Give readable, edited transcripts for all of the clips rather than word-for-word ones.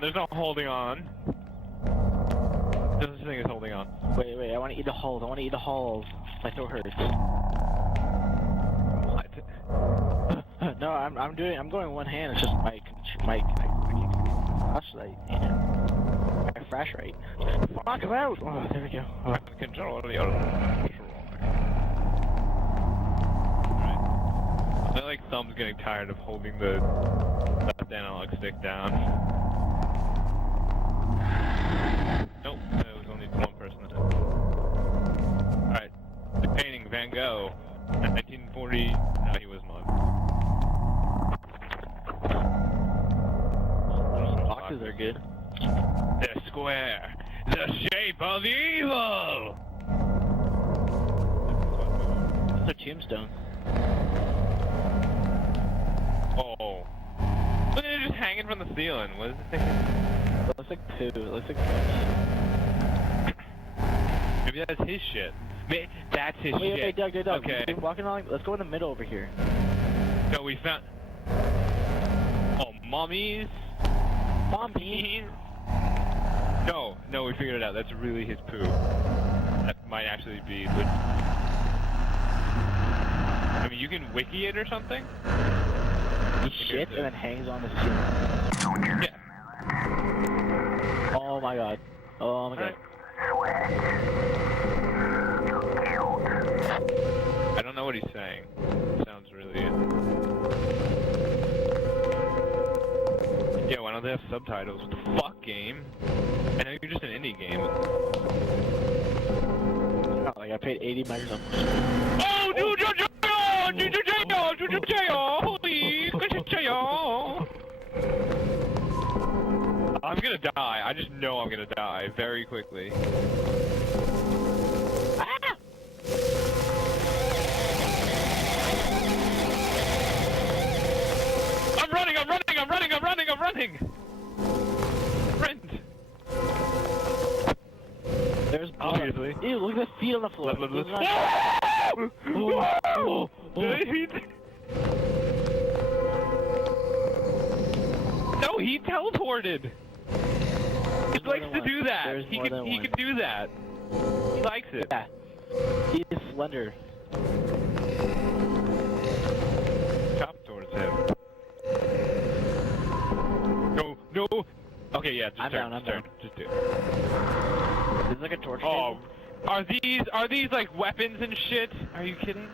There's no holding on. There's no such thing as holding on. Wait, I want to eat the holes. I want to eat the holes. My throat hurts. What? No, I'm going one hand. It's just my flashlight. My flashlight. Fuck, come out! Oh, there we go. Oh. Control the other. Alright. I feel like thumb's getting tired of holding the left analog stick down. Nope, there was only one person in it. Alright. The painting, Van Gogh. 1940. No, he was not. Boxes are good. The square. The shape of evil! Those are tombstones. Oh. But they're just hanging from the ceiling. What is it? It looks like poo. It looks like... Maybe that's his shit. That's his shit. Wait, Doug. Okay. We're walking along. Let's go in the middle over here. No, we found... Oh, mummies? Mommy! No, we figured it out. That's really his poo. That might actually be... I mean, you can wiki it or something? He shits and then hangs on the ceiling. Yeah. Oh my god. Oh my god. I don't know what he's saying. Sounds really... Yeah, why don't they have subtitles? What the fuck, game? I know you're just an indie game. Oh, like I paid 80 Microsoft. Oh, I'm gonna die. I just know I'm gonna die very quickly. Ah! I'm running! Sprint! There's blood. Obviously. Ew, look at the feet on the floor. No, he teleported! He likes to do that. He can do that. He likes it. Yeah. He is slender. Chop towards him. No. Okay, yeah, just turn. Just do it. This is like a torch. Oh, are these like weapons and shit? Are you kidding?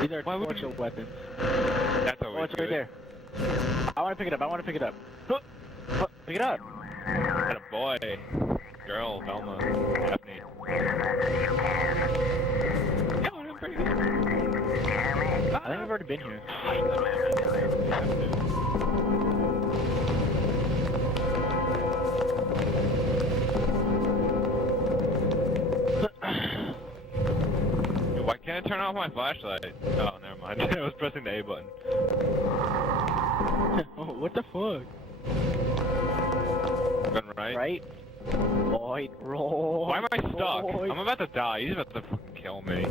These are torture weapons. That's always it's right there. I want to pick it up. Pick it up. Got a boy, girl, Velma, Daphne. Yeah, I'm pretty good. I think I've already been here. Why can't I turn off my flashlight? Oh, never mind. I was pressing the A button. Oh, what the fuck? Going right? Right? Roll. Why am I stuck? I'm about to die. He's about to fucking kill me.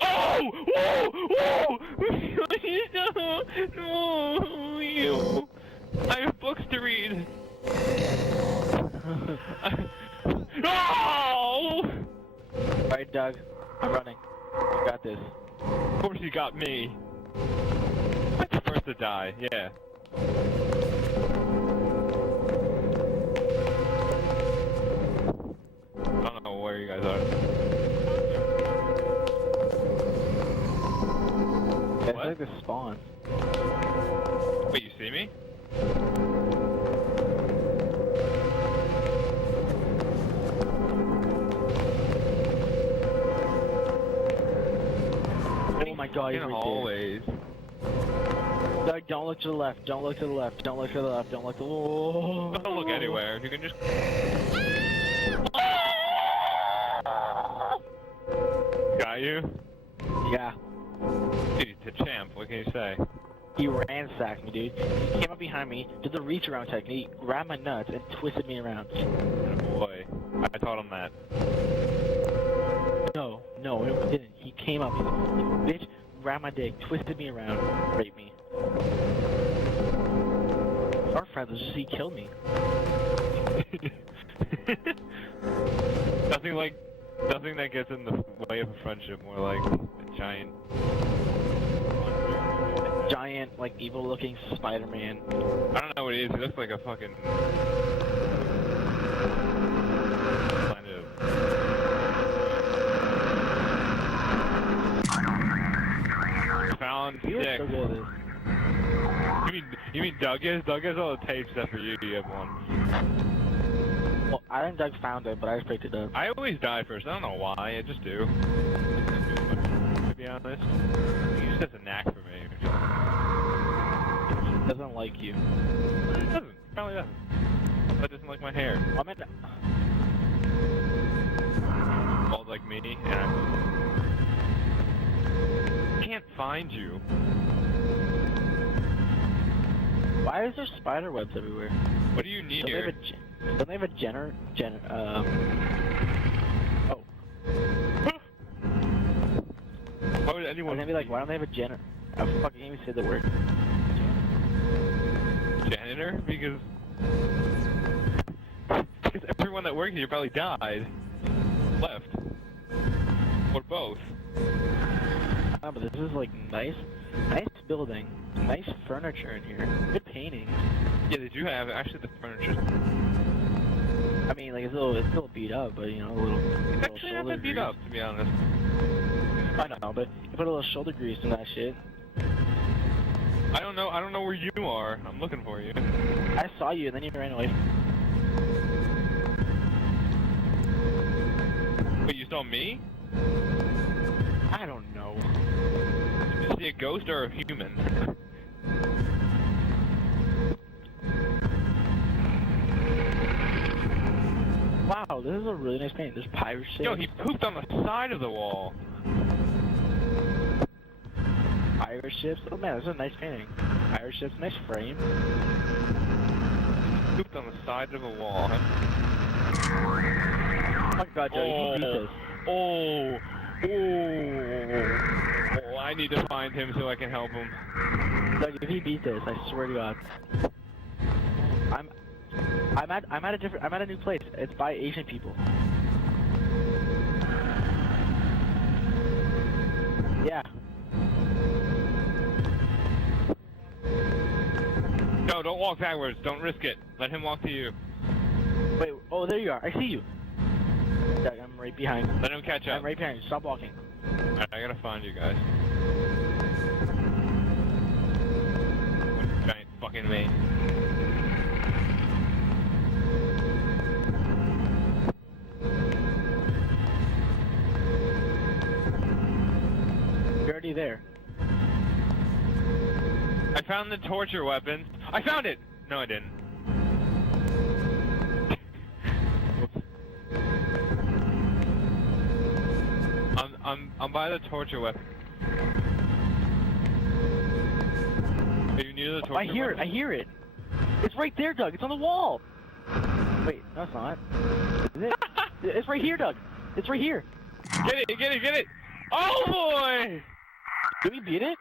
Oh! Whoa! No! You. I have books to read. No! Alright, Doug. I'm running. You got this. Of course you got me. I'm the first to die, yeah. I don't know where you guys are. It's like the spawn. Wait, you see me? Oh my god, you're always. Doug, don't look to the left. Don't look to the left. Don't look to the left. Don't look to the... Oh. Don't look anywhere. You can just... Got you? Yeah. Dude, he's a champ. What can you say? He ransacked me, dude. He came up behind me, did the reach around technique, grabbed my nuts, and twisted me around. Oh boy. I taught him that. No, he didn't. He came up, bitch, grabbed my dick, twisted me around, raped me. Our friends, it's just he killed me. Nothing that gets in the way of a friendship more like a giant, Like, evil-looking Spider-Man. I don't know what he is. He looks like a fucking planet of... Found You're six. so good at this. You mean Doug is? Doug has all the tapes except for you. You have one. Well, I think Doug found it, but I just picked it up. I always die first. I don't know why. I just do. To be honest, he just has a knack for me. He doesn't like you. He doesn't. Probably doesn't. He doesn't like my hair. I mean, Bald like me, and I can't find you. why is there spider webs everywhere? What do you need Don't here? Don't they have a Oh. Why would anyone... I'm gonna be like, why don't they have a I fucking can't even say the word. Janitor? Because everyone that worked here probably died. Left. Or both. Ah, but this is like nice building. Nice furniture in here. Good paintings. Yeah, they do have, actually, the furniture. I mean, like, it's still beat up, but, you know, a little It's actually not that beat up, to be honest. I know, but you put a little shoulder grease in that shit. I don't know where you are. I'm looking for you. I saw you, and then you ran away. Wait, you saw me? I don't know. Did you see a ghost or a human? Wow, this is a really nice painting. There's pirate shit. Yo, he pooped on the side of the wall. Pirate ships. Oh man, this is a nice painting. Pirate ships, nice frame. Pooped on the side of a wall. Oh my god, Joe, you can beat this. Oh, I need to find him so I can help him. Doug, if he beat this, I swear to God. I'm at a new place. It's by Asian people. Yeah. No, don't walk backwards. Don't risk it. Let him walk to you. Wait, oh, there you are. I see you. Doug, I'm right behind you. Let him catch up. I'm right behind you. Stop walking. Alright, I gotta find you guys. One giant fucking me. You're already there. I found the torture weapons. I found it! No, I didn't. I'm by the torture weapon. Are you near the torture I hear weapon? it. I hear it. It's right there, Doug. It's on the wall. Wait, no, it's not. Is it? It's right here, Doug. It's right here. Get it! Get it! Get it! Oh boy! Did we beat it?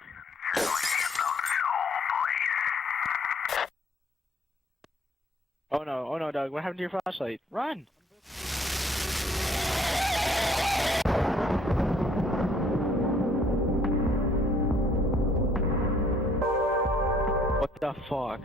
Oh no, Doug. What happened to your flashlight? Run! What the fuck?